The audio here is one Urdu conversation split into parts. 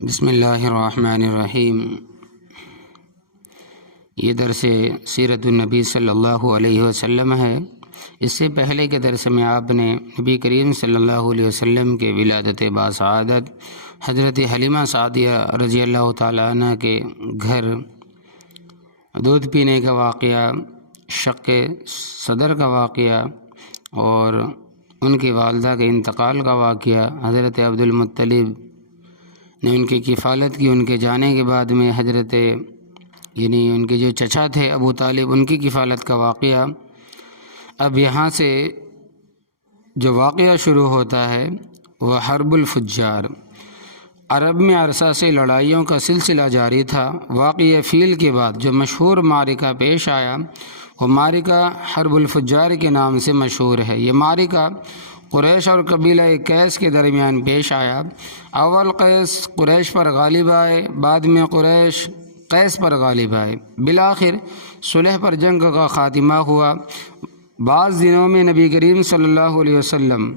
بسم اللہ الرحمن الرحیم۔ یہ درس سیرت النبی صلی اللہ علیہ وسلم ہے۔ اس سے پہلے کے درس میں آپ نے نبی کریم صلی اللہ علیہ وسلم کے ولادت باسعادت حضرت حلیمہ سعدیہ رضی اللہ تعالیٰ عنہ کے گھر دودھ پینے کا واقعہ، شق صدر کا واقعہ اور ان کی والدہ کے انتقال کا واقعہ، حضرت عبد المطلب نے ان کی کفالت کی، ان کے جانے کے بعد میں حضرت ان کے جو چچا تھے ابو طالب، ان کی کفالت کا واقعہ۔ اب یہاں سے جو واقعہ شروع ہوتا ہے وہ حرب الفجار۔ عرب میں عرصہ سے لڑائیوں کا سلسلہ جاری تھا۔ واقعہ فیل کے بعد جو مشہور معرکہ پیش آیا وہ معرکہ حرب الفجار کے نام سے مشہور ہے۔ یہ معرکہ قریش اور قبیلہ قیس کے درمیان پیش آیا۔ اول قریش پر غالب آئے، بعد میں قریش قیس پر غالب آئے۔ بالآخر صلح پر جنگ کا خاتمہ ہوا۔ بعض دنوں میں نبی کریم صلی اللہ علیہ وسلم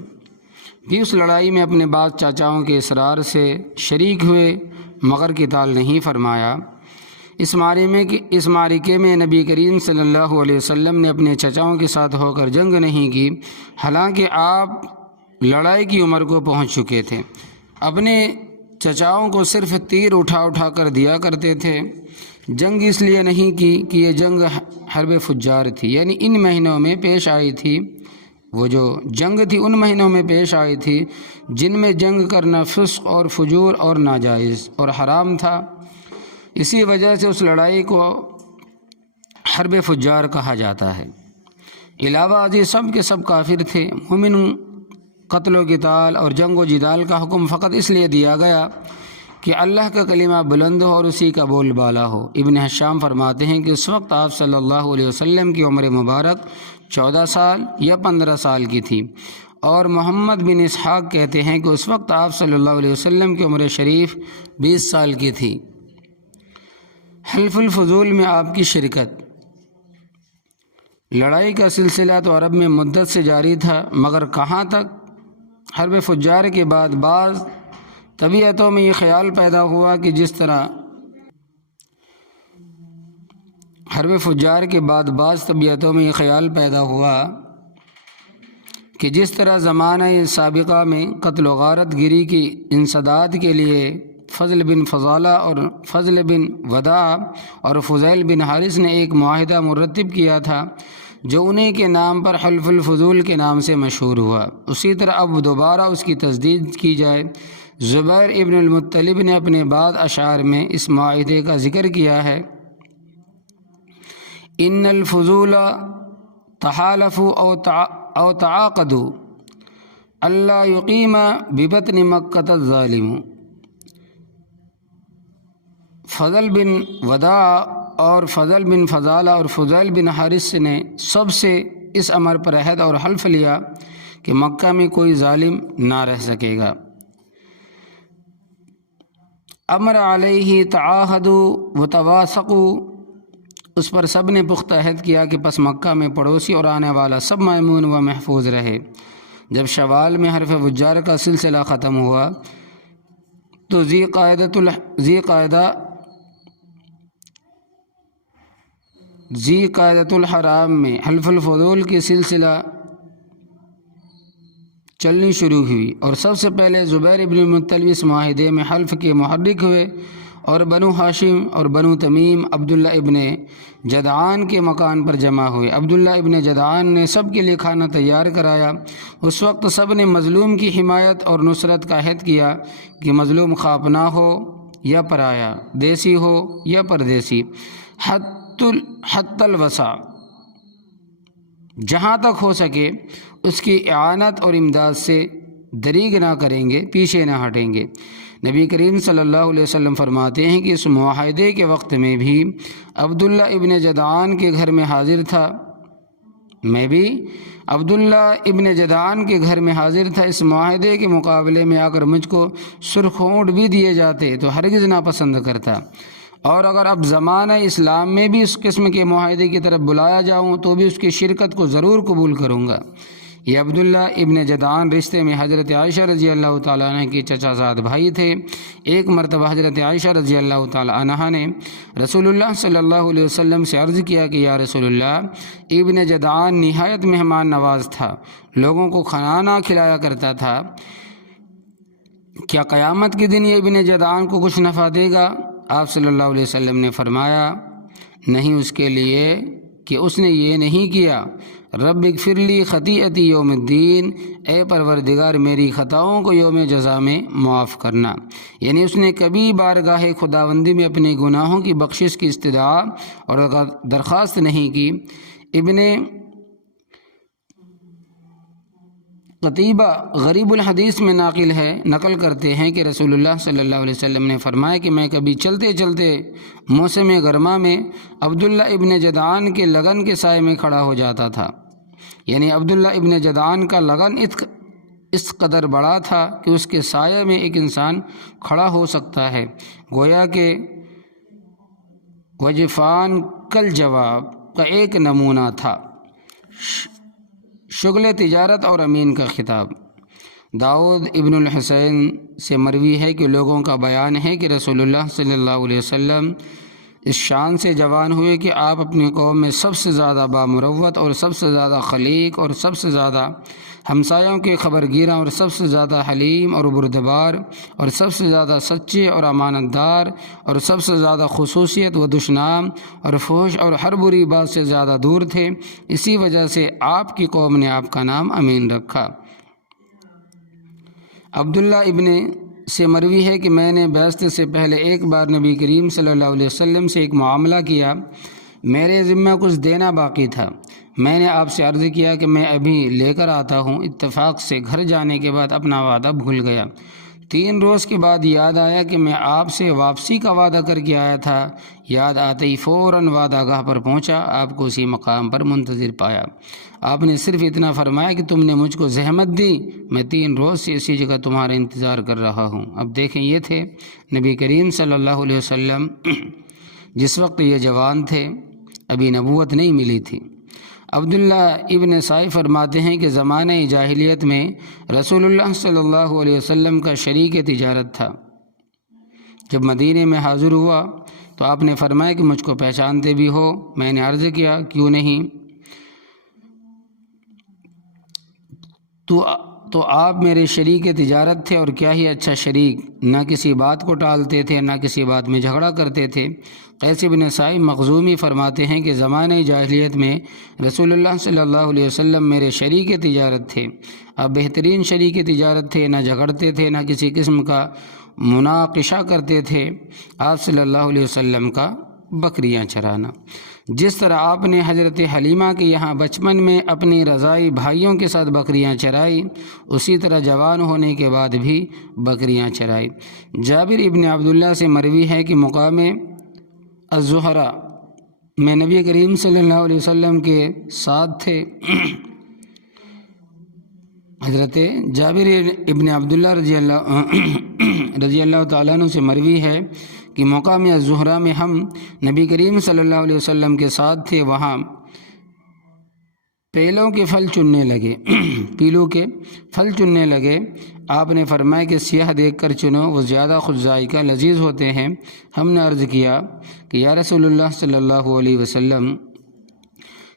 بھی اس لڑائی میں اپنے بعض چاچاؤں کے اصرار سے شریک ہوئے مگر قتال نہیں فرمایا۔ اس معرکے میں نبی کریم صلی اللہ علیہ وسلم نے اپنے چچاؤں کے ساتھ ہو کر جنگ نہیں کی، حالانکہ آپ لڑائی کی عمر کو پہنچ چکے تھے۔ اپنے چچاؤں کو صرف تیر اٹھا کر دیا کرتے تھے۔ جنگ اس لیے نہیں کی کہ یہ جنگ حرب فجار تھی، یعنی ان مہینوں میں پیش آئی تھی۔ وہ جو جنگ تھی ان مہینوں میں پیش آئی تھی جن میں جنگ کرنا فسق اور فجور اور ناجائز اور حرام تھا۔ اسی وجہ سے اس لڑائی کو حرب فجار کہا جاتا ہے۔ علاوہ ازیں سب کے سب کافر تھے۔ مومن قتل و قتال اور جنگ و جدال کا حکم فقط اس لیے دیا گیا کہ اللہ کا کلمہ بلند ہو اور اسی کا بول بالا ہو۔ ابن حشام فرماتے ہیں کہ اس وقت آپ صلی اللہ علیہ وسلم کی عمر مبارک 14 سال یا 15 سال کی تھی، اور محمد بن اسحاق کہتے ہیں کہ اس وقت آپ صلی اللہ علیہ وسلم کی عمر شریف 20 سال کی تھی۔ حلف الفضول میں آپ کی شرکت۔ لڑائی کا سلسلہ تو عرب میں مدت سے جاری تھا، مگر کہاں تک؟ حرب فجار کے بعد بعض طبیعتوں میں یہ خیال پیدا ہوا کہ جس طرح زمانہ سابقہ میں قتل و غارت گری کی انسداد کے لیے فضل بن فضالہ اور فضل بن وداع اور فضیل بن حارث نے ایک معاہدہ مرتب کیا تھا جو انہیں کے نام پر حلف الفضول کے نام سے مشہور ہوا۔ اسی طرح اب دوبارہ اس کی تجدید کی جائے۔ زبیر ابن المطلب نے اپنے بعض اشعار میں اس معاہدے کا ذکر کیا ہے۔ ان الفضول تحالفوا او تعاقدوا اللہ یقیم ببطن مکۃ الظالم۔ فضل بن وداع اور فضل بن فضالہ اور فضیل بن حارث نے سب سے اس امر پر عہد اور حلف لیا کہ مکہ میں کوئی ظالم نہ رہ سکے گا۔ امر علیہ تعاہدوا وتواثقوا، اس پر سب نے پختہ عہد کیا کہ پس مکہ میں پڑوسی اور آنے والا سب مامون و محفوظ رہے۔ جب شوال میں حرب فجار کا سلسلہ ختم ہوا تو ذی قعدۃ الحرام میں حلف الفضول کی سلسلہ چلنی شروع ہوئی، اور سب سے پہلے زبیر ابن المطلب اس معاہدے میں حلف کے محرک ہوئے، اور بنو ہاشم اور بنو تمیم عبداللہ ابن جدعان کے مکان پر جمع ہوئے۔ عبداللہ ابن جدعان نے سب کے لیے کھانا تیار کرایا۔ اس وقت سب نے مظلوم کی حمایت اور نصرت کا عہد کیا کہ مظلوم خواہ اپنا ہو یا پرایا، دیسی ہو یا پردیسی، حتی الوسع، جہاں تک ہو سکے اس کی اعانت اور امداد سے دریغ نہ کریں گے، پیچھے نہ ہٹیں گے۔ نبی کریم صلی اللہ علیہ وسلم فرماتے ہیں کہ اس معاہدے کے وقت میں بھی عبداللہ ابن جدعان کے گھر میں حاضر تھا۔ میں بھی عبداللہ ابن جدعان کے گھر میں حاضر تھا۔ اس معاہدے کے مقابلے میں اگر مجھ کو سرخ اونٹ بھی دیے جاتے تو ہرگز ناپسند کرتا، اور اگر اب زمانہ اسلام میں بھی اس قسم کے معاہدے کی طرف بلایا جاؤں تو بھی اس کی شرکت کو ضرور قبول کروں گا۔ یہ عبداللہ ابن جدعان رشتے میں حضرت عائشہ رضی اللہ تعالیٰ عنہ کے چچا زاد بھائی تھے۔ ایک مرتبہ حضرت عائشہ رضی اللہ تعالیٰ عنہ نے رسول اللہ صلی اللہ علیہ وسلم سے عرض کیا کہ یا رسول اللہ، ابن جدعان نہایت مہمان نواز تھا، لوگوں کو کھانا کھلایا کرتا تھا، کیا قیامت کے دن یہ ابن جدعان کو کچھ نفع دے گا؟ آپ صلی اللہ علیہ وسلم نے فرمایا نہیں، اس کے لیے کہ اس نے یہ نہیں کیا، رب اغفر لی خطیئتی یوم الدین، اے پروردگار میری خطاؤں کو یوم جزا میں معاف کرنا، یعنی اس نے کبھی بارگاہ خداوندی میں اپنے گناہوں کی بخشش کی استدعا اور درخواست نہیں کی۔ ابن قتیبہ غریب الحدیث میں نقل کرتے ہیں کہ رسول اللہ صلی اللہ علیہ وسلم نے فرمایا کہ میں کبھی چلتے چلتے موسم گرما میں عبداللہ ابن جدعان کے لگن کے سائے میں کھڑا ہو جاتا تھا، یعنی عبداللہ ابن جدعان کا لگن اس قدر بڑا تھا کہ اس کے سائے میں ایک انسان کھڑا ہو سکتا ہے، گویا کہ وجفان کل جواب کا ایک نمونہ تھا۔ شغل تجارت اور امین کا خطاب۔ داؤد ابن الحسین سے مروی ہے کہ لوگوں کا بیان ہے کہ رسول اللہ صلی اللہ علیہ وسلم اس شان سے جوان ہوئے کہ آپ اپنی قوم میں سب سے زیادہ بامروت اور سب سے زیادہ خلیق اور سب سے زیادہ ہمسایوں کے خبرگیراں اور سب سے زیادہ حلیم اور بردبار اور سب سے زیادہ سچے اور امانت دار اور سب سے زیادہ خصوصیت و دشنام اور فحش اور ہر بری بات سے زیادہ دور تھے، اسی وجہ سے آپ کی قوم نے آپ کا نام امین رکھا۔ عبداللہ ابن سے مروی ہے کہ میں نے بعثت سے پہلے ایک بار نبی کریم صلی اللہ علیہ وسلم سے ایک معاملہ کیا، میرے ذمہ کچھ دینا باقی تھا، میں نے آپ سے عرض کیا کہ میں ابھی لے کر آتا ہوں، اتفاق سے گھر جانے کے بعد اپنا وعدہ بھول گیا، 3 روز کے بعد یاد آیا کہ میں آپ سے واپسی کا وعدہ کر کے آیا تھا، یاد آتے ہی فوراً وعدہ گاہ پر پہنچا، آپ کو اسی مقام پر منتظر پایا، آپ نے صرف اتنا فرمایا کہ تم نے مجھ کو زحمت دی، میں 3 روز سے اسی جگہ تمہارا انتظار کر رہا ہوں۔ اب دیکھیں، یہ تھے نبی کریم صلی اللہ علیہ وسلم، جس وقت یہ جوان تھے، ابھی نبوت نہیں ملی تھی۔ عبداللہ ابن سائی فرماتے ہیں کہ زمانہ جاہلیت میں رسول اللہ صلی اللہ علیہ وسلم کا شریک تجارت تھا، جب مدینے میں حاضر ہوا تو آپ نے فرمایا کہ مجھ کو پہچانتے بھی ہو؟ میں نے عرض کیا کیوں نہیں، تو آپ میرے شریک تجارت تھے، اور کیا ہی اچھا شریک، نہ کسی بات کو ٹالتے تھے نہ کسی بات میں جھگڑا کرتے تھے۔ قیس بن سعید مخزومی فرماتے ہیں کہ زمانہ جاہلیت میں رسول اللہ صلی اللہ علیہ وسلم میرے شریک تجارت تھے، آپ بہترین شریک تجارت تھے، نہ جھگڑتے تھے نہ کسی قسم کا مناقشہ کرتے تھے۔ آپ صلی اللہ علیہ وسلم کا بکریاں چرانا، جس طرح آپ نے حضرت حلیمہ کے یہاں بچپن میں اپنی رضائی بھائیوں کے ساتھ بکریاں چرائی، اسی طرح جوان ہونے کے بعد بھی بکریاں چرائی۔ جابر ابن عبداللہ سے مروی ہے کہ مقام الزہرہ میں نبی کریم صلی اللہ علیہ وسلم کے ساتھ تھے۔ حضرت جابر ابن عبداللہ رضی اللہ تعالیٰ عنہ سے مروی ہے کہ مقام الزہرہ میں ہم نبی کریم صلی اللہ علیہ وسلم کے ساتھ تھے، وہاں پیلوں کے پھل چننے لگے پیلوں کے پھل چننے لگے، آپ نے فرمایا کہ سیاہ دیکھ کر چنو، وہ زیادہ خود ذائقہ لذیذ ہوتے ہیں۔ ہم نے عرض کیا کہ یا رسول اللہ صلی اللہ علیہ وسلم،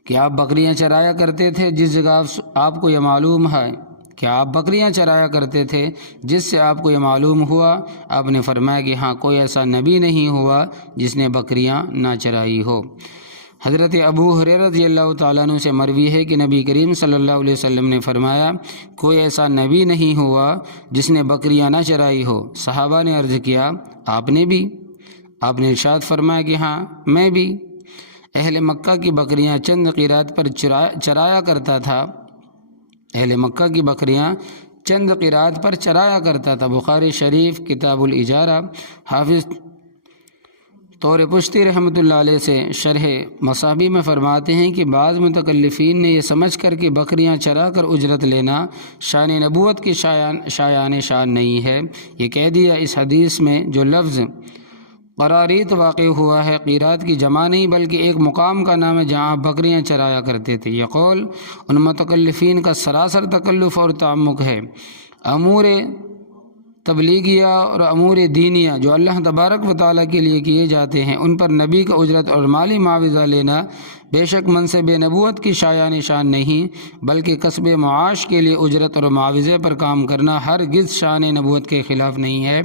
کہ آپ بکریاں چرایا کرتے تھے جس جگہ آپ کو یہ معلوم ہے، کیا آپ بکریاں چرایا کرتے تھے جس سے آپ کو یہ معلوم ہوا؟ آپ نے فرمایا کہ ہاں، کوئی ایسا نبی نہیں ہوا جس نے بکریاں نہ چرائی ہو۔ حضرت ابو ہریرہ رضی اللہ تعالیٰ عنہ سے مروی ہے کہ نبی کریم صلی اللہ علیہ وسلم نے فرمایا، کوئی ایسا نبی نہیں ہوا جس نے بکریاں نہ چرائی ہو۔ صحابہ نے عرض کیا، آپ نے بھی؟ آپ نے ارشاد فرمایا کہ ہاں، میں بھی۔ اہل مکہ کی بکریاں چند قیرات پر چرایا کرتا تھا، اہل مکہ کی بکریاں چند قیرات پر چرایا کرتا تھا۔ بخاری شریف کتاب الاجارہ۔ حافظ طور پشتی رحمۃ اللہ علیہ سے شرح مصابیح میں فرماتے ہیں کہ بعض متکلفین نے یہ سمجھ کر کہ بکریاں چرا کر اجرت لینا شان نبوت کی شایان شان نہیں ہے، یہ کہہ دیا اس حدیث میں جو لفظ قراریت واقع ہوا ہے قیرات کی جمع نہیں بلکہ ایک مقام کا نام ہے جہاں بکریاں چرایا کرتے تھے۔ یہ قول ان متکلفین کا سراسر تکلف اور تعمق ہے۔ امور تبلیغیہ اور امور دینیہ جو اللہ تبارک و تعالیٰ کے لیے کیے جاتے ہیں ان پر نبی کا اجرت اور مالی معاوضہ لینا بے شک منصب نبوت کی شایع نشان نہیں بلکہ کسب معاش کے لیے اجرت اور معاوضے پر کام کرنا ہرگز شان نبوت کے خلاف نہیں ہے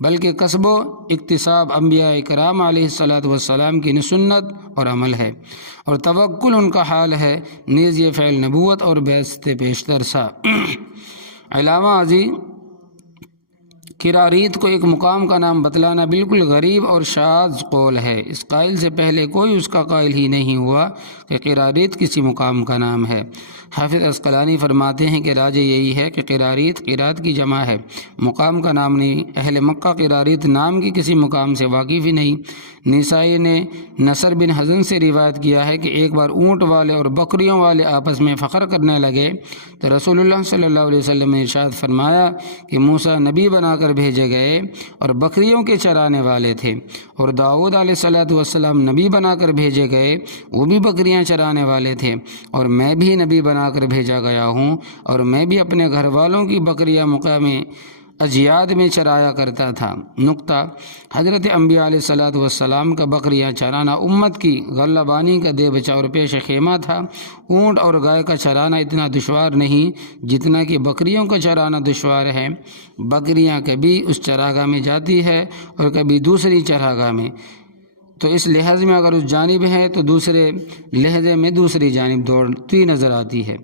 بلکہ کسب و اکتساب انبیاء کرام علیہ الصلاۃ والسلام کی سنت اور عمل ہے، اور توکل ان کا حال ہے، نیز یہ فعل نبوت اور بعثت پیشتر سا۔ علامہ ازی قراریت کو ایک مقام کا نام بتلانا بالکل غریب اور شاذ قول ہے، اس قائل سے پہلے کوئی اس کا قائل ہی نہیں ہوا کہ قراریت کسی مقام کا نام ہے۔ حافظ عسقلانی فرماتے ہیں کہ راجہ یہی ہے کہ قراریت قرات کی جمع ہے، مقام کا نام نہیں۔ اہل مکہ قراریت نام کی کسی مقام سے واقف ہی نہیں۔ نسائی نے نصر بن حزن سے روایت کیا ہے کہ ایک بار اونٹ والے اور بکریوں والے آپس میں فخر کرنے لگے تو رسول اللہ صلی اللہ علیہ وسلم نے ارشاد فرمایا کہ موسیٰ نبی بنا کر بھیجے گئے اور بکریوں کے چرانے والے تھے، اور داؤد علیہ السلام نبی بنا کر بھیجے گئے، وہ بھی بکریاں چرانے والے تھے، اور میں بھی نبی بنا کر بھیجا گیا ہوں اور میں بھی اپنے گھر والوں کی بکریاں مقام اجیاد میں چرایا کرتا تھا۔ نقطہ: حضرت انبیاء علیہ السلام کا بکریاں چرانا امت کی غلبانی کا دے بچا اور پیش خیمہ تھا۔ اونٹ اور گائے کا چرانا اتنا دشوار نہیں جتنا کہ بکریوں کا چرانا دشوار ہے۔ بکریاں کبھی اس چراگاہ میں جاتی ہے اور کبھی دوسری چراگاہ میں، تو اس لحاظ میں اگر اس جانب ہے تو دوسرے لہجے میں دوسری جانب دوڑتی نظر آتی ہے۔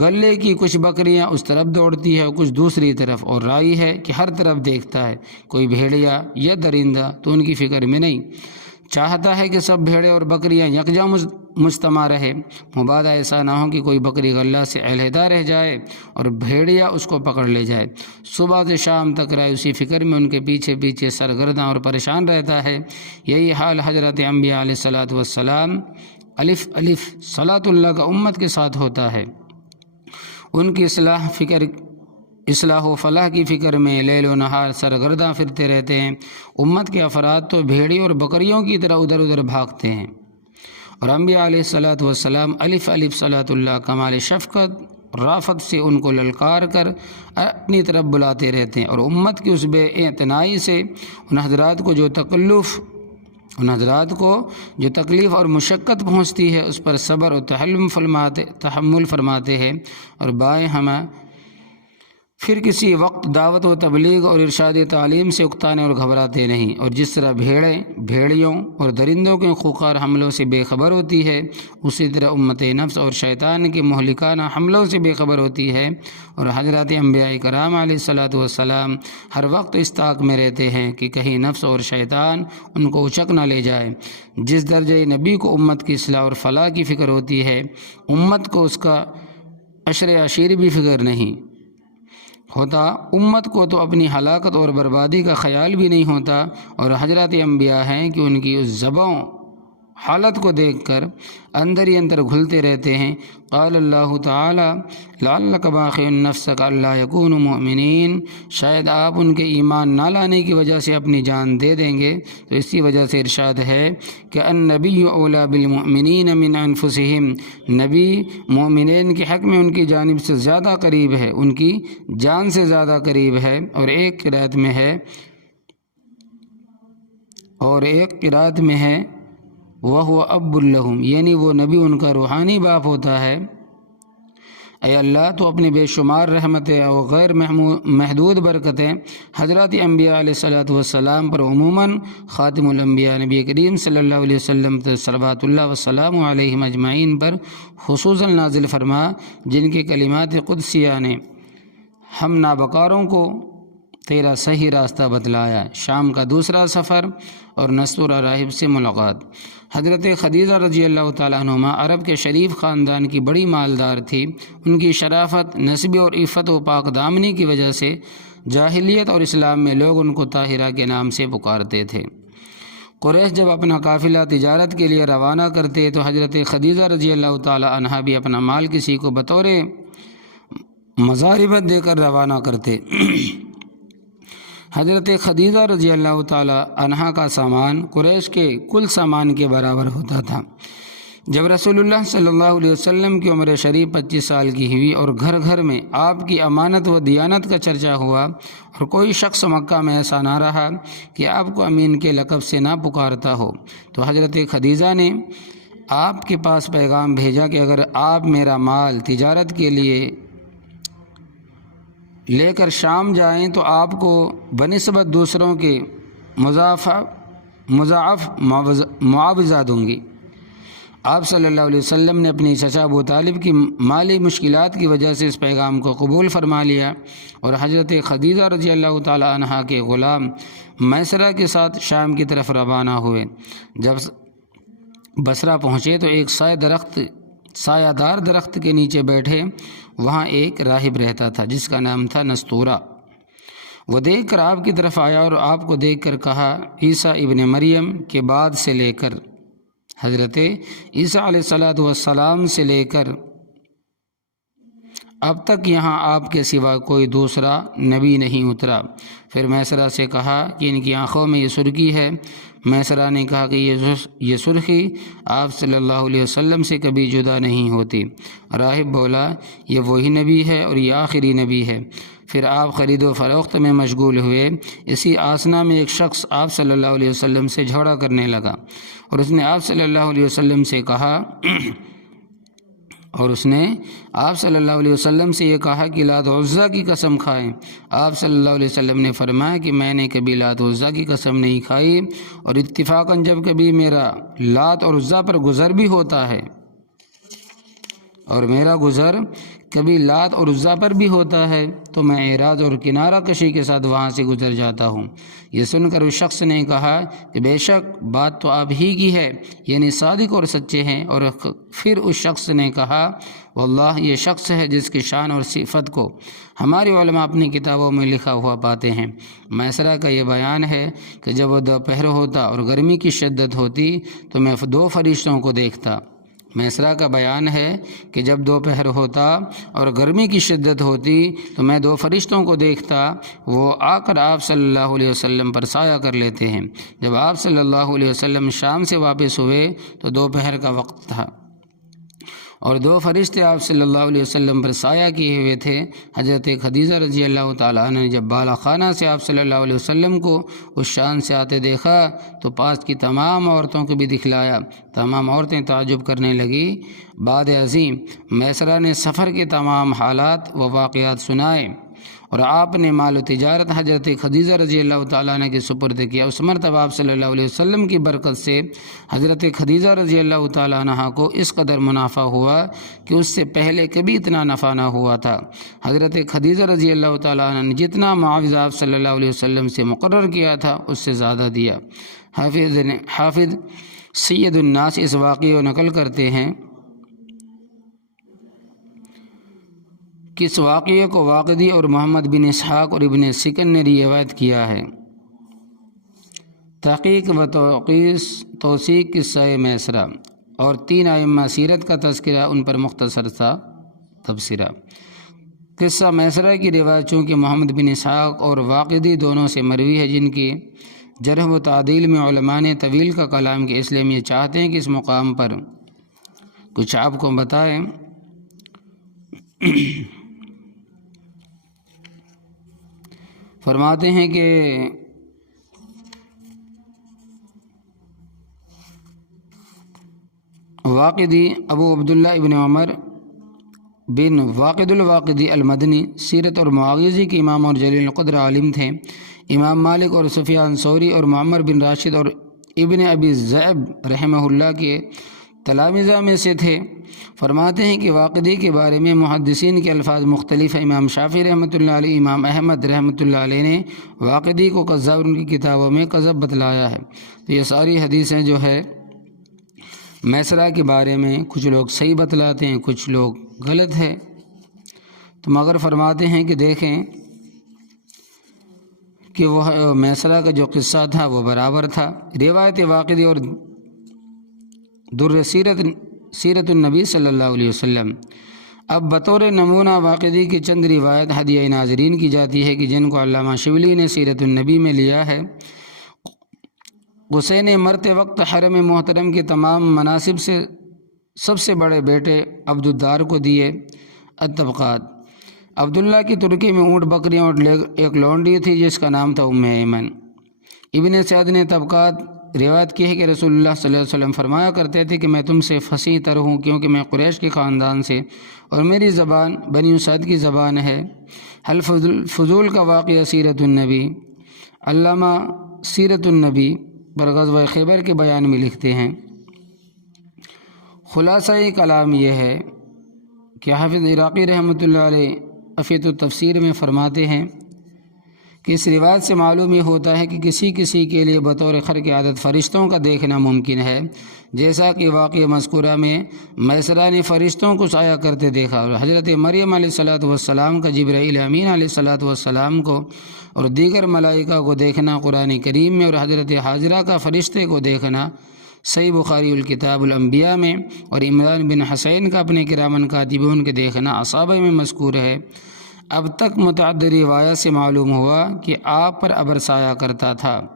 گلے کی کچھ بکریاں اس طرف دوڑتی ہے اور کچھ دوسری طرف، اور رائی ہے کہ ہر طرف دیکھتا ہے، کوئی بھیڑیا یا درندہ تو ان کی فکر میں نہیں، چاہتا ہے کہ سب بھیڑے اور بکریاں یکجا مجتمع رہے، مبادا ایسا نہ ہو کہ کوئی بکری غلہ سے علیحدہ رہ جائے اور بھیڑیا اس کو پکڑ لے جائے۔ صبح سے شام تک رائے اسی فکر میں ان کے پیچھے پیچھے سرگرداں اور پریشان رہتا ہے۔ یہی حال حضرت انبیاء علیہ السلام الف صلاۃ اللہ کا امت کے ساتھ ہوتا ہے۔ ان کی اصلاح و فلاح کی فکر میں لیل و نہار سرگرداں پھرتے رہتے ہیں۔ امت کے افراد تو بھیڑی اور بکریوں کی طرح ادھر ادھر بھاگتے ہیں، اور انبیاء علیہ السلام الف صلاۃ اللہ کمال شفقت رافت سے ان کو للکار کر اپنی طرف بلاتے رہتے ہیں، اور امت کی اس بے اعتنائی سے ان حضرات کو جو تکلیف اور مشقت پہنچتی ہے اس پر صبر و تحمل فرماتے ہیں، اور بائیں ہمیں پھر کسی وقت دعوت و تبلیغ اور ارشاد تعلیم سے اکتانے اور گھبراتے نہیں، اور جس طرح بھیڑیوں اور درندوں کے خوخار حملوں سے بے خبر ہوتی ہے اسی طرح امت نفس اور شیطان کے مہلکانہ حملوں سے بے خبر ہوتی ہے، اور حضرات انبیاء کرام علیہ السلام ہر وقت اس طاق میں رہتے ہیں کہ کہیں نفس اور شیطان ان کو اچک نہ لے جائے۔ جس درجہ نبی کو امت کی اصلاح اور فلاح کی فکر ہوتی ہے، امت کو اس کا عشر عشیر بھی فکر نہیں ہوتا، امت کو تو اپنی ہلاکت اور بربادی کا خیال بھی نہیں ہوتا، اور حضرات انبیاء ہیں کہ ان کی اس زبوں حالت کو دیکھ کر اندر ہی اندر گھلتے رہتے ہیں۔ قال اللہ تعالی لعلک باخع نفسک الا یکونوا مؤمنین، شاید آپ ان کے ایمان نہ لانے کی وجہ سے اپنی جان دے دیں گے، تو اسی وجہ سے ارشاد ہے کہ النبی اولی بالمؤمنین من انفسہم، نبی مومنین کے حق میں ان کی جانب سے زیادہ قریب ہے، ان کی جان سے زیادہ قریب ہے۔ اور ایک قرات میں ہے وَهُوَ أَبٌّ لَهُمْ، یعنی وہ نبی ان کا روحانی باپ ہوتا ہے۔ اے اللہ تو اپنی بے شمار رحمتیں اور غیر محدود برکتیں حضرات انبیاء علیہ السلام پر عموماً خاتم الانبیاء نبی کریم صلی اللہ علیہ وسلم صلوات اللہ وسلام علیہم اجمعین پر خصوصاً نازل فرما، جن کے کلمات قدسیہ نے ہم نابکاروں کو تیرا صحیح راستہ بتلایا۔ شام کا دوسرا سفر اور نستور راہب سے ملاقات۔ حضرت خدیجہ رضی اللہ تعالیٰ عنہما عرب کے شریف خاندان کی بڑی مالدار تھی۔ ان کی شرافت، نسبی اور عفت و پاک دامنی کی وجہ سے جاہلیت اور اسلام میں لوگ ان کو طاہرہ کے نام سے پکارتے تھے۔ قریش جب اپنا قافلہ تجارت کے لیے روانہ کرتے تو حضرت خدیجہ رضی اللہ تعالیٰ عنہا بھی اپنا مال کسی کو بطور مضاربت دے کر روانہ کرتے۔ حضرت خدیجہ رضی اللہ تعالی عنہا کا سامان قریش کے کل سامان کے برابر ہوتا تھا۔ جب رسول اللہ صلی اللہ علیہ وسلم کی عمر شریف 25 سال کی ہوئی اور گھر گھر میں آپ کی امانت و دیانت کا چرچا ہوا اور کوئی شخص مکہ میں ایسا نہ رہا کہ آپ کو امین کے لقب سے نہ پکارتا ہو، تو حضرت خدیجہ نے آپ کے پاس پیغام بھیجا کہ اگر آپ میرا مال تجارت کے لیے لے کر شام جائیں تو آپ کو بنسبت دوسروں کے مضاعف معاوضہ دوں گی۔ آپ صلی اللہ علیہ وسلم نے اپنی چچا ابو طالب کی مالی مشکلات کی وجہ سے اس پیغام کو قبول فرما لیا اور حضرت خدیجہ رضی اللہ تعالی عنہا کے غلام میسرہ کے ساتھ شام کی طرف روانہ ہوئے۔ جب بصرہ پہنچے تو ایک سایہ دار درخت کے نیچے بیٹھے، وہاں ایک راہب رہتا تھا جس کا نام تھا نستورہ۔ وہ دیکھ کر آپ کی طرف آیا اور آپ کو دیکھ کر کہا، عیسیٰ ابن مریم کے بعد سے لے کر حضرت عیسیٰ علیہ السلام سے لے کر اب تک یہاں آپ کے سوا کوئی دوسرا نبی نہیں اترا۔ پھر میسرہ سے کہا کہ ان کی آنکھوں میں یہ سرخی ہے۔ میسرہ نے کہا کہ یہ سرخی آپ صلی اللہ علیہ وسلم سے کبھی جدا نہیں ہوتی۔ راہب بولا، یہ وہی نبی ہے اور یہ آخری نبی ہے۔ پھر آپ خرید و فروخت میں مشغول ہوئے۔ اسی آسنا میں ایک شخص آپ صلی اللہ علیہ وسلم سے جھگڑا کرنے لگا اور اس نے آپ صلی اللہ علیہ وسلم سے یہ کہا کہ لات و عزیٰ کی قسم کھائیں۔ آپ صلی اللہ علیہ وسلم نے فرمایا کہ میں نے کبھی لات و عزیٰ کی قسم نہیں کھائی، اور اتفاقاً جب کبھی میرا لات اور عزیٰ پر گزر بھی ہوتا ہے اور میرا گزر کبھی لات اور عزیٰ پر بھی ہوتا ہے تو میں اعراض اور کنارہ کشی کے ساتھ وہاں سے گزر جاتا ہوں۔ یہ سن کر اس شخص نے کہا کہ بے شک بات تو آپ ہی کی ہے، یعنی صادق اور سچے ہیں۔ اور پھر اس شخص نے کہا، واللہ یہ شخص ہے جس کی شان اور صفت کو ہمارے علماء اپنی کتابوں میں لکھا ہوا پاتے ہیں۔ میسرہ کا یہ بیان ہے کہ جب وہ دوپہر ہوتا اور گرمی کی شدت ہوتی تو میں 2 فرشتوں کو دیکھتا۔ میسرہ کا بیان ہے کہ جب دوپہر ہوتا اور گرمی کی شدت ہوتی تو میں 2 فرشتوں کو دیکھتا، وہ آ کر آپ صلی اللہ علیہ وسلم پر سایہ کر لیتے ہیں۔ جب آپ صلی اللہ علیہ وسلم شام سے واپس ہوئے تو دوپہر کا وقت تھا اور 2 فرشتے آپ صلی اللہ علیہ وسلم پر سایہ کیے ہوئے تھے۔ حضرت خدیجہ رضی اللہ تعالیٰ عنہ نے جب بالا خانہ سے آپ صلی اللہ علیہ وسلم کو اس شان سے آتے دیکھا تو پاس کی تمام عورتوں کو بھی دکھلایا۔ تمام عورتیں تعجب کرنے لگی۔ بعد عظیم میسرہ نے سفر کے تمام حالات و واقعات سنائے اور آپ نے مال و تجارت حضرت خدیجہ رضی اللہ تعالیٰ عنہ کے سپرد کیا۔ اس مرتبہ آپ صلی اللہ علیہ وسلم کی برکت سے حضرت خدیجہ رضی اللہ تعالیٰ عنہ کو اس قدر منافع ہوا کہ اس سے پہلے کبھی اتنا نفع نہ ہوا تھا۔ حضرت خدیجہ رضی اللہ تعالیٰ عنہ نے جتنا معاوضہ آپ صلی اللہ علیہ وسلم سے مقرر کیا تھا اس سے زیادہ دیا۔ حافظ سید الناس اس واقعے کو نقل کرتے ہیں کہ اس واقعے کو واقدی اور محمد بن اسحاق اور ابن سکن نے روایت کیا ہے۔ تحقیق و توثیق قصہ میسرہ اور 3 ائمہ سیرت کا تذکرہ، ان پر مختصر سا تبصرہ۔ قصہ میسرہ کی روایت چونکہ محمد بن اسحاق اور واقدی دونوں سے مروی ہے، جن کی جرح و تعدیل میں علماء نے طویل کا کلام کیا، اس لیے ہم یہ چاہتے ہیں کہ اس مقام پر کچھ آپ کو بتائیں۔ فرماتے ہیں کہ واقدی ابو عبداللہ ابن عمر بن واقد الواقدی المدنی سیرت اور مواغیزی کے امام اور جلیل القدر عالم تھے۔ امام مالک اور سفیان ثوری اور معمر بن راشد اور ابن ابی ذئب رحمہ اللہ کے تلامذہ میں سے تھے۔ فرماتے ہیں کہ واقدی کے بارے میں محدثین کے الفاظ مختلف ہیں۔ امام شافعی رحمۃ اللہ علیہ، امام احمد رحمۃ اللہ علیہ نے واقدی کو کذاب ان کی کتابوں میں کذب بتلایا ہے۔ تو یہ ساری حدیثیں جو ہے میسرہ کے بارے میں کچھ لوگ صحیح بتلاتے ہیں، کچھ لوگ غلط ہے، تو مگر فرماتے ہیں کہ دیکھیں کہ وہ میسرہ کا جو قصہ تھا وہ برابر تھا۔ روایت واقدی اور در سیرت النبی صلی اللہ علیہ وسلم، اب بطور نمونہ واقعی کی چند روایت ہدیہ ناظرین کی جاتی ہے کہ جن کو علامہ شبلی نے سیرت النبی میں لیا ہے۔ حسین مرتے وقت حرم محترم کے تمام مناصب سے سب سے بڑے بیٹے عبدالدار کو دیے۔ الطبقات: عبداللہ کی ترکی میں اونٹ بکریاں اور ایک لونڈی تھی جس کا نام تھا ام ایمن۔ ابن سعد نے طبقات روایت کی ہے کہ رسول اللہ صلی اللہ علیہ وسلم فرمایا کرتے تھے کہ میں تم سے فصیح تر ہوں کیونکہ میں قریش کے خاندان سے اور میری زبان بنی اسد کی زبان ہے۔ حلف فضول کا واقعہ سیرت النبی: علامہ سیرت النبی پر غزوہ خیبر کے بیان میں لکھتے ہیں، خلاصہ کلام یہ ہے کہ حافظ عراقی رحمۃ اللہ علیہ افیت التفسیر میں فرماتے ہیں کہ اس روایت سے معلوم یہ ہوتا ہے کہ کسی کے لیے بطور خرق عادت فرشتوں کا دیکھنا ممکن ہے، جیسا کہ واقعہ مذکورہ میں میسرہ نے فرشتوں کو سایہ کرتے دیکھا، اور حضرت مریم علیہ السلام کا جبرائیل امین علیہ السلام کو اور دیگر ملائکہ کو دیکھنا قرآن کریم میں، اور حضرت حاجرہ کا فرشتے کو دیکھنا صحیح بخاری الکتاب الانبیاء میں، اور عمران بن حسین کا اپنے کرامن کاتبون کے دیکھنا اصحابہ میں مذکور ہے۔ اب تک متعدد روایات سے معلوم ہوا کہ آپ پر ابر سایہ کرتا تھا،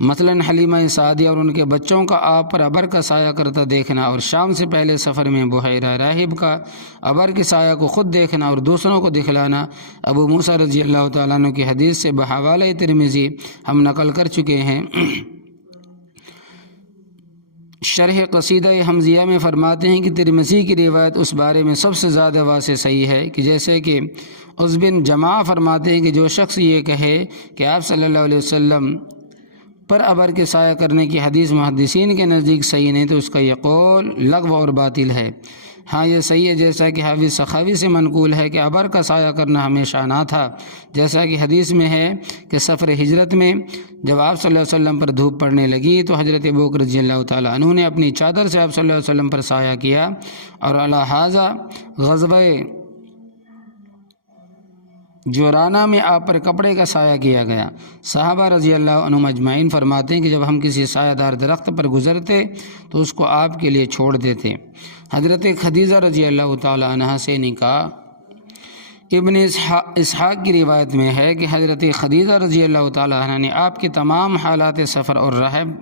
مثلا حلیمہ سعدیہ اور ان کے بچوں کا آپ پر ابر کا سایہ کرتا دیکھنا، اور شام سے پہلے سفر میں بحیرہ راہب کا ابر کے سایہ کو خود دیکھنا اور دوسروں کو دکھلانا۔ ابو موسیٰ رضی اللہ تعالیٰ عنہ کی حدیث سے بحوالہ ترمذی ہم نقل کر چکے ہیں۔ شرح قصیدہ حمزیہ میں فرماتے ہیں کہ ترمذی کی روایت اس بارے میں سب سے زیادہ واضح صحیح ہے کہ جیسے کہ عز بن جماعہ فرماتے ہیں کہ جو شخص یہ کہے کہ آپ صلی اللہ علیہ وسلم پر ابر کے سایہ کرنے کی حدیث محدثین کے نزدیک صحیح نہیں تو اس کا یہ قول لغو اور باطل ہے۔ ہاں یہ صحیح ہے جیسا کہ حافظ سخاوی سے منقول ہے کہ ابر کا سایہ کرنا ہمیشہ نہ تھا، جیسا کہ حدیث میں ہے کہ سفر ہجرت میں جب آپ صلی اللہ علیہ وسلم پر دھوپ پڑنے لگی تو حضرت ابوبکر رضی اللہ تعالیٰ عنہ نے اپنی چادر سے آپ صلی اللہ علیہ وسلم پر سایہ کیا، اور لہٰذا غزوہ جورانہ میں آپ پر کپڑے کا سایہ کیا گیا۔ صحابہ رضی اللہ عنہم اجمعین فرماتے ہیں کہ جب ہم کسی سایہ دار درخت پر گزرتے تو اس کو آپ کے لیے چھوڑ دیتے۔ حضرت خدیجہ رضی اللہ تعالیٰ عنہ سے نکاح: ابن اسحاق کی روایت میں ہے کہ حضرت خدیجہ رضی اللہ تعالیٰ عنہ نے آپ کے تمام حالات سفر اور رحب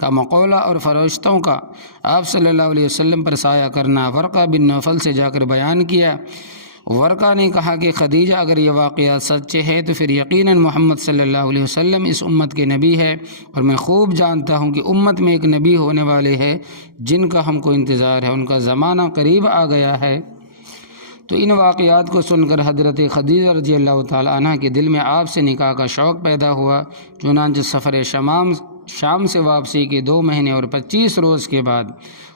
کا مقولہ اور فرشتوں کا آپ صلی اللہ علیہ وسلم پر سایہ کرنا ورقہ بن نوفل سے جا کر بیان کیا۔ ورقہ نے کہا کہ خدیجہ اگر یہ واقعات سچے ہے تو پھر یقیناً محمد صلی اللہ علیہ وسلم اس امت کے نبی ہے، اور میں خوب جانتا ہوں کہ امت میں ایک نبی ہونے والے ہیں جن کا ہم کو انتظار ہے، ان کا زمانہ قریب آ گیا ہے۔ تو ان واقعات کو سن کر حضرت خدیجہ رضی اللہ تعالیٰ عنہ کے دل میں آپ سے نکاح کا شوق پیدا ہوا، چنانچہ سفر شام سے واپسی کے 2 مہینے اور 25 روز کے بعد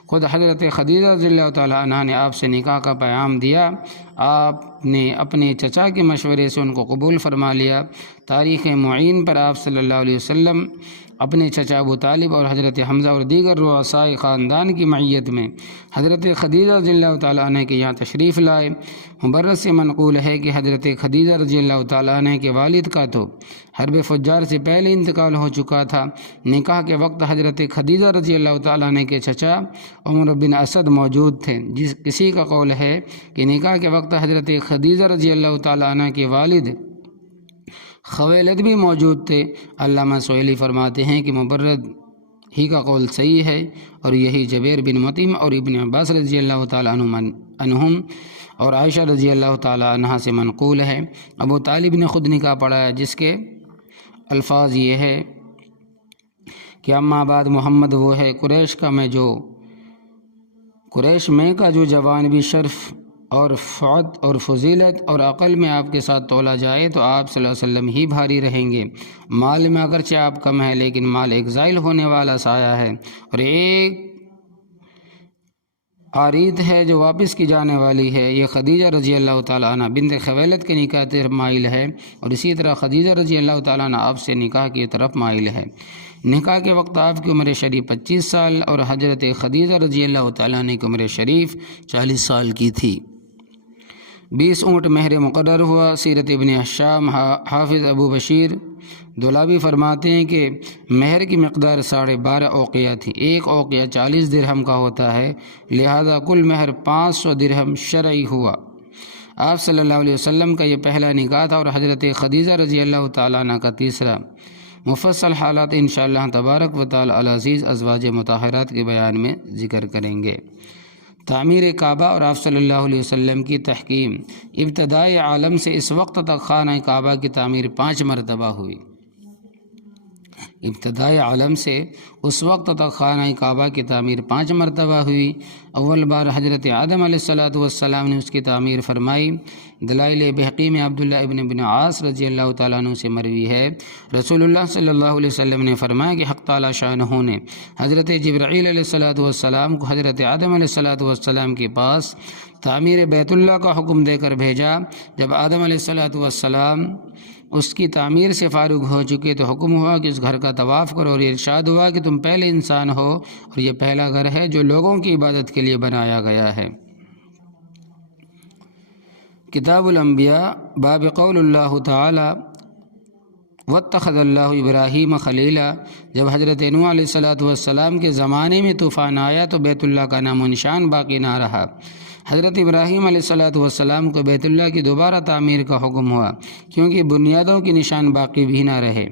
خود حضرت خدیجہ رضی اللہ تعالیٰ عنہ نے آپ سے نکاح کا پیام دیا۔ آپ نے اپنے چچا کے مشورے سے ان کو قبول فرما لیا۔ تاریخ معین پر آپ صلی اللہ علیہ وسلم اپنے چچا ابو طالب اور حضرت حمزہ اور دیگر رؤسائے خاندان کی معیت میں حضرت خدیجہ رضی اللہ تعالیٰ عنہ کے یہاں تشریف لائے۔ مبرز سے منقول ہے کہ حضرت خدیجہ رضی اللہ تعالیٰ عنہ کے والد کا تو حرب فجار سے پہلے انتقال ہو چکا تھا۔ نکاح کے وقت حضرت خدیجہ رضی اللہ تعالیٰ عنہ کے چچا عمر بن اسد موجود تھے۔ کسی کا قول ہے کہ نکاح کے وقت حضرت خدیجہ رضی اللہ تعالیٰ عنہ کے والد خویلد بھی موجود تھے۔ علامہ سہیلی فرماتے ہیں کہ مبرد ہی کا قول صحیح ہے، اور یہی جبیر بن مطعم اور ابن عباس رضی اللہ تعالیٰ عنہم اور عائشہ رضی اللہ تعالیٰ عنہا سے منقول ہے۔ ابو طالب نے خود نکاح پڑھایا جس کے الفاظ یہ ہے کہ اما بعد محمد وہ ہے قریش میں کا جو جوان بھی شرف اور فعت اور فضیلت اور عقل میں آپ کے ساتھ تولا جائے تو آپ صلی اللہ علیہ وسلم ہی بھاری رہیں گے۔ مال میں اگرچہ آپ کم ہے لیکن مال ایک زائل ہونے والا سایہ ہے، اور ایک عارید ہے جو واپس کی جانے والی ہے۔ یہ خدیجہ رضی اللہ تعالیٰ عنہ بنت خویلد کے نکاح طرف مائل ہے، اور اسی طرح خدیجہ رضی اللہ تعالیٰ عنہ آپ سے نکاح کی طرف مائل ہے۔ نکاح کے وقت آپ کی عمر شریف 25 سال اور حضرت خدیجہ رضی اللہ تعالیٰ عنہ کی عمر شریف 40 سال کی تھی۔ 20 اونٹ مہر مقرر ہوا۔ سیرت ابن ہشام حافظ ابو بشیر دولابی فرماتے ہیں کہ مہر کی مقدار 12.5 اوقیہ تھی، ایک اوقیہ 40 درہم کا ہوتا ہے، لہذا کل مہر 500 درہم شرعی ہوا۔ آپ صلی اللہ علیہ وسلم کا یہ پہلا نکاح تھا اور حضرت خدیجہ رضی اللہ تعالیٰ عنہ کا تیسرا۔ مفصل حالات انشاءاللہ تبارک و تعالی العزیز ازواج مطہرات کے بیان میں ذکر کریں گے۔ تعمیر کعبہ اور آپ صلی اللہ علیہ وسلم کی تحکیم۔ ابتدائی عالم سے اس وقت تک خانہ کعبہ کی تعمیر 5 مرتبہ ہوئی۔ ابتدائی عالم سے اس وقت تک خانہ کعبہ کی تعمیر 5 مرتبہ ہوئی۔ اول بار حضرت آدم علیہ السلام نے اس کی تعمیر فرمائی۔ دلائل بہقی میں عبداللہ ابن عاص رضی اللہ تعالیٰ عنہ سے مروی ہے، رسول اللہ صلی اللہ علیہ وسلم نے فرمایا کہ حق تعالیٰ شانہ نے حضرت جبرائیل علیہ السلام کو حضرت آدم علیہ السلام کے پاس تعمیر بیت اللہ کا حکم دے کر بھیجا۔ جب آدم علیہ السلام اس کی تعمیر سے فارغ ہو چکے تو حکم ہوا کہ اس گھر کا طواف کرو، اور ارشاد ہوا کہ تم پہلے انسان ہو اور یہ پہلا گھر ہے جو لوگوں کی عبادت کے لیے بنایا گیا ہے۔ کتاب الانبیاء باب قول اللہ تعالی واتخذ اللہ ابراہیم خلیلا۔ جب حضرت نوح علیہ السلام کے زمانے میں طوفان آیا تو بیت اللہ کا نام و نشان باقی نہ رہا۔ حضرت ابراہیم علیہ السلام کو بیت اللہ کی دوبارہ تعمیر کا حکم ہوا کیونکہ بنیادوں کی نشان باقی بھی نہ رہے۔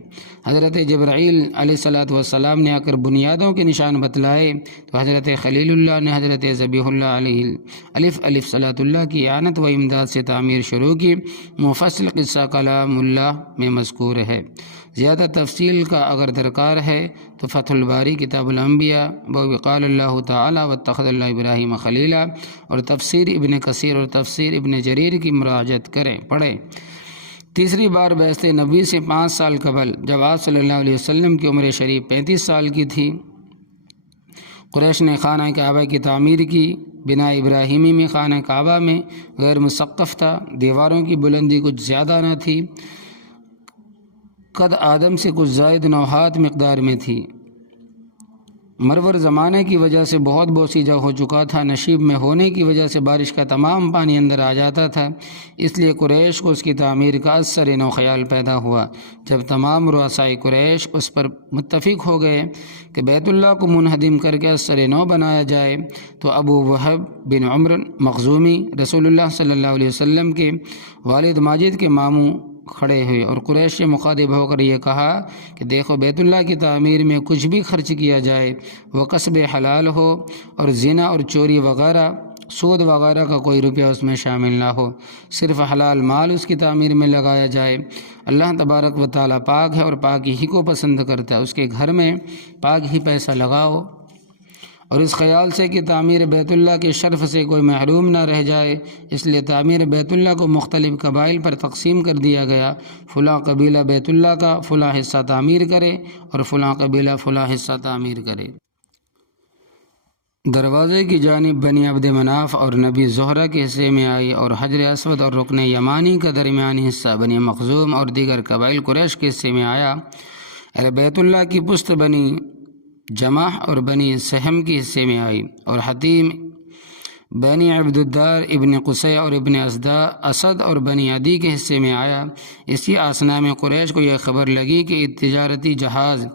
حضرت جبرائیل علیہ السلام نے آ کر بنیادوں کے نشان بتلائے تو حضرت خلیل اللہ نے حضرت ذبیح اللہ علیہ الف صلاۃ اللہ کی اعانت و امداد سے تعمیر شروع کی۔ مفصل قصہ کلام اللہ میں مذکور ہے۔ زیادہ تفصیل کا اگر درکار ہے تو فتح الباری کتاب الانبیاء باب قال اللہ تعالی واتخذ اللہ ابراہیم خلیلا اور تفسیر ابن کثیر اور تفسیر ابن جریر کی مراجعت پڑھیں۔ تیسری بار بعثت نبی سے 5 سال قبل جب آپ صلی اللہ علیہ وسلم کی عمر شریف 35 سال کی تھی، قریش نے خانہ کعبہ کی تعمیر کی۔ بنا ابراہیمی میں خانہ کعبہ میں غیر مسقف تھا، دیواروں کی بلندی کچھ زیادہ نہ تھی، قد آدم سے کچھ زائد 9 ہاتھ مقدار میں تھی۔ مرور زمانے کی وجہ سے بہت بوسیدہ ہو چکا تھا، نشیب میں ہونے کی وجہ سے بارش کا تمام پانی اندر آ جاتا تھا، اس لیے قریش کو اس کی تعمیر کا اثر نو خیال پیدا ہوا۔ جب تمام رؤسائے قریش اس پر متفق ہو گئے کہ بیت اللہ کو منہدم کر کے اثر نو بنایا جائے تو ابو وہب بن عمر مخزومی رسول اللہ صلی اللہ علیہ وسلم کے والد ماجد کے ماموں کھڑے ہوئے اور قریش سے مخاطب ہو کر یہ کہا کہ دیکھو، بیت اللہ کی تعمیر میں کچھ بھی خرچ کیا جائے وہ کسب حلال ہو اور زنا اور چوری وغیرہ سود وغیرہ کا کوئی روپیہ اس میں شامل نہ ہو، صرف حلال مال اس کی تعمیر میں لگایا جائے۔ اللہ تبارک و تعالیٰ پاک ہے اور پاک ہی کو پسند کرتا ہے، اس کے گھر میں پاک ہی پیسہ لگاؤ، اور اس خیال سے کہ تعمیر بیت اللہ کے شرف سے کوئی محروم نہ رہ جائے، اس لیے تعمیر بیت اللہ کو مختلف قبائل پر تقسیم کر دیا گیا۔ فلاں قبیلہ بیت اللہ کا فلاں حصہ تعمیر کرے اور فلاں قبیلہ فلاں حصہ تعمیر کرے۔ دروازے کی جانب بنی عبد مناف اور نبی زہرہ کے حصے میں آئی، اور حجر اسود اور رکن یمانی کا درمیانی حصہ بنی مخزوم اور دیگر قبائل قریش کے حصے میں آیا۔ بیت اللہ کی پشت بنی جماح اور بنی سہم کے حصے میں آئی، اور حتیم بنی عبد الدار ابن قصی اور ابن اسد اور بنی عدی کے حصے میں آیا۔ اسی آسنا میں قریش کو یہ خبر لگی کہ تجارتی جہاز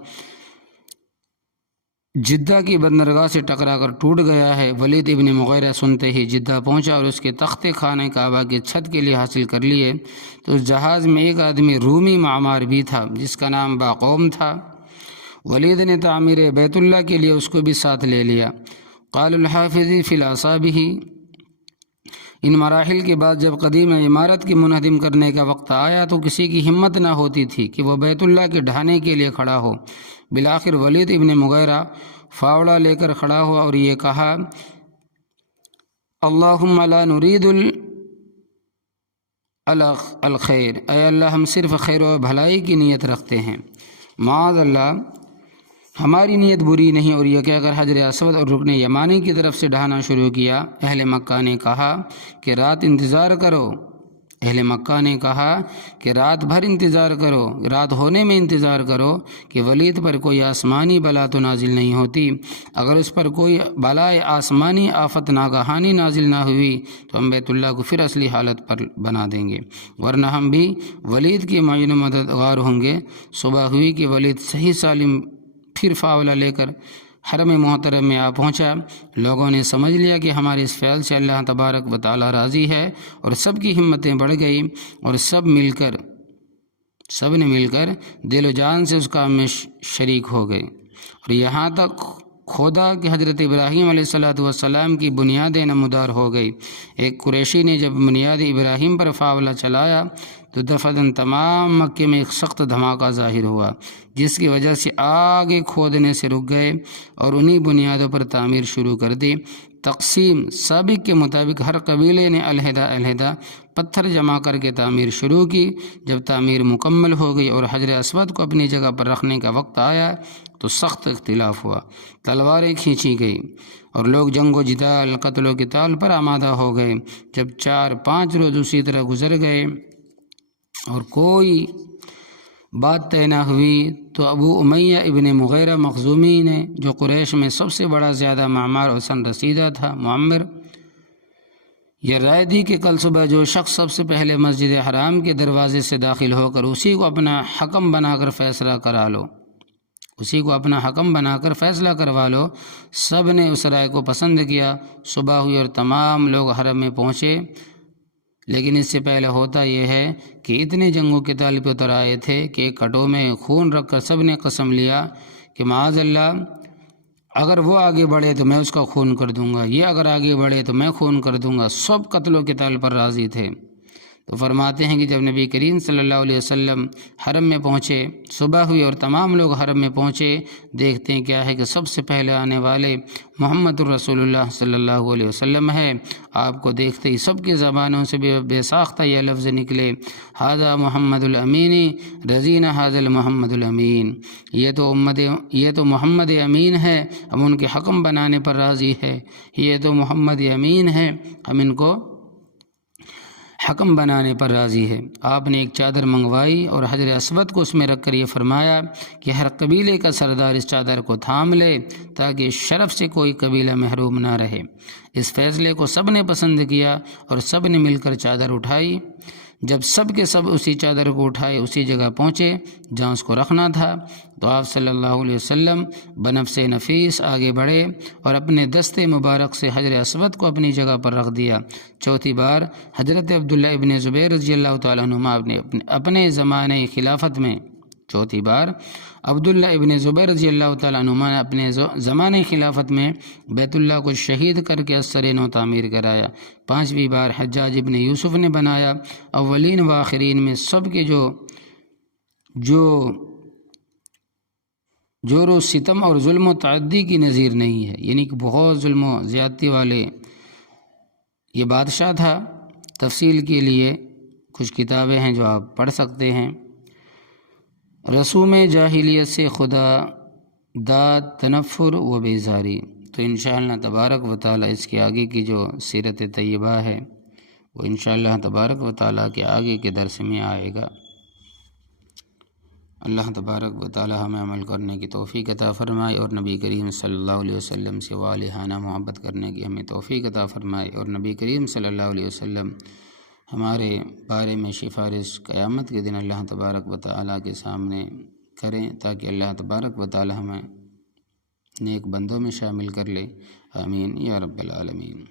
جدہ کی بندرگاہ سے ٹکرا کر ٹوٹ گیا ہے۔ ولید ابن مغیرہ سنتے ہی جدہ پہنچا اور اس کے تختے خانہ کعبہ کی چھت کے لیے حاصل کر لیے، تو اس جہاز میں ایک آدمی رومی معمار بھی تھا جس کا نام باقوم تھا۔ ولید نے تعمیر بیت اللہ کے لیے اس کو بھی ساتھ لے لیا۔ قال الحافظ فی الاصابہ، ان مراحل کے بعد جب قدیم عمارت کی منہدم کرنے کا وقت آیا تو کسی کی ہمت نہ ہوتی تھی کہ وہ بیت اللہ کے ڈھانے کے لیے کھڑا ہو۔ بالآخر ولید ابن مغیرہ فاوڑا لے کر کھڑا ہوا اور یہ کہا، اللہم لا نرید الخیر، اے اللہ ہم صرف خیر و بھلائی کی نیت رکھتے ہیں، معاذ اللہ ہماری نیت بری نہیں۔ اور یہ کہہ کر حجر اسود اور رکن یمانی کی طرف سے ڈھانا شروع کیا۔ اہل مکہ نے کہا کہ رات انتظار کرو، اہل مکہ نے کہا کہ رات بھر انتظار کرو، رات ہونے میں انتظار کرو کہ ولید پر کوئی آسمانی بلا تو نازل نہیں ہوتی۔ اگر اس پر کوئی بلائے آسمانی آفت ناگہانی نازل نہ ہوئی تو ہم بیت اللہ کو پھر اصلی حالت پر بنا دیں گے، ورنہ ہم بھی ولید کی معین و مددگار ہوں گے۔ صبح ہوئی کہ ولید صحیح سالم پھر فاولہ لے کر حرم محترم میں آ پہنچا۔ لوگوں نے سمجھ لیا کہ ہمارے اس فعل سے اللہ تبارک و تعالی راضی ہے، اور سب کی ہمتیں بڑھ گئیں، اور سب نے مل کر دل و جان سے اس کام میں شریک ہو گئے، اور یہاں تک کھودا کہ حضرت ابراہیم علیہ السلام کی بنیادیں نمودار ہو گئی۔ ایک قریشی نے جب بنیاد ابراہیم پر فاولہ چلایا تو دفعتاً تمام مکے میں ایک سخت دھماکہ ظاہر ہوا، جس کی وجہ سے آگے کھودنے سے رک گئے اور انہی بنیادوں پر تعمیر شروع کر دی۔ تقسیم سابق کے مطابق ہر قبیلے نے علیحدہ پتھر جمع کر کے تعمیر شروع کی۔ جب تعمیر مکمل ہو گئی اور حجر اسود کو اپنی جگہ پر رکھنے کا وقت آیا تو سخت اختلاف ہوا، تلواریں کھینچی گئی اور لوگ جنگ و جدال، قتل و قتال پر آمادہ ہو گئے۔ جب 4-5 روز اسی طرح گزر گئے اور کوئی بات طے نہ ہوئی تو ابو امیہ ابن مغیرہ مخزومی نے، جو قریش میں سب سے بڑا زیادہ معمار و سن رسیدہ تھا، معمر، یہ رائے دی کہ کل صبح جو شخص سب سے پہلے مسجد حرام کے دروازے سے داخل ہو کر اسی کو اپنا حکم بنا کر فیصلہ کروا لو۔ سب نے اس رائے کو پسند کیا۔ صبح ہوئی اور تمام لوگ حرم میں پہنچے، لیکن اس سے پہلے ہوتا یہ ہے کہ اتنے جنگ و قتال پہ اتر آئے تھے کہ ایک کٹو میں خون رکھ کر سب نے قسم لیا کہ معاذ اللہ، اگر وہ آگے بڑھے تو میں اس کا خون کر دوں گا، یہ اگر آگے بڑھے تو میں خون کر دوں گا۔ سب قتل و قتال پر راضی تھے۔ تو فرماتے ہیں کہ جب نبی کریم صلی اللہ علیہ وسلم حرم میں پہنچے، صبح ہوئی اور تمام لوگ حرم میں پہنچے، دیکھتے ہیں کیا ہے کہ سب سے پہلے آنے والے محمد الرسول اللہ صلی اللہ علیہ وسلم ہے۔ آپ کو دیکھتے ہی سب کی زبانوں سے بے ساختہ یہ لفظ نکلے، ھذا محمد الامین رضینا ھذا المحمد الامین، یہ تو محمد امین ہے، ہم ان کے حکم بنانے پر راضی ہے، یہ تو محمد امین ہے، ہم ان کو حکم بنانے پر راضی ہے۔ آپ نے ایک چادر منگوائی اور حجر اسود کو اس میں رکھ کر یہ فرمایا کہ ہر قبیلے کا سردار اس چادر کو تھام لے تاکہ شرف سے کوئی قبیلہ محروم نہ رہے۔ اس فیصلے کو سب نے پسند کیا اور سب نے مل کر چادر اٹھائی۔ جب سب کے سب اسی چادر کو اٹھائے اسی جگہ پہنچے جہاں اس کو رکھنا تھا تو آپ صلی اللہ علیہ وسلم بنفس نفیس آگے بڑھے اور اپنے دست مبارک سے حجر اسود کو اپنی جگہ پر رکھ دیا۔ چوتھی بار حضرت عبداللہ ابن زبیر رضی اللہ تعالیٰ عنہما اپنے زمانے خلافت میں عبداللہ ابن زبیر رضی اللہ تعالیٰ عنہما نے اپنے زمانے خلافت میں بیت اللہ کو شہید کر کے اثر نو تعمیر کرایا۔ پانچویں بار حجاج ابن یوسف نے بنایا۔ اولین و آخرین میں سب کے جو جور و ستم اور ظلم و تعدی کی نظیر نہیں ہے، یعنی کہ بہت ظلم و زیادتی والے یہ بادشاہ تھا۔ تفصیل کے لیے کچھ کتابیں ہیں جو آپ پڑھ سکتے ہیں۔ رسوم جاہلیت سے خدا داد، تنفر و بیزاری۔ تو انشاءاللہ تبارک و تعالی اس کے آگے کی جو سیرت طیبہ ہے وہ انشاءاللہ تبارک و تعالی کے آگے کے درس میں آئے گا۔ اللہ تبارک و تعالی ہمیں عمل کرنے کی توفیق عطا فرمائے اور نبی کریم صلی اللہ علیہ وسلم سے والہانہ محبت کرنے کی ہمیں توفیق عطا فرمائے، اور نبی کریم صلی اللہ علیہ وسلم ہمارے بارے میں سفارش قیامت کے دن اللہ تبارک و تعالی کے سامنے کریں تاکہ اللہ تبارک و تعالی ہمیں نیک بندوں میں شامل کر لے۔ آمین یا رب العالمین۔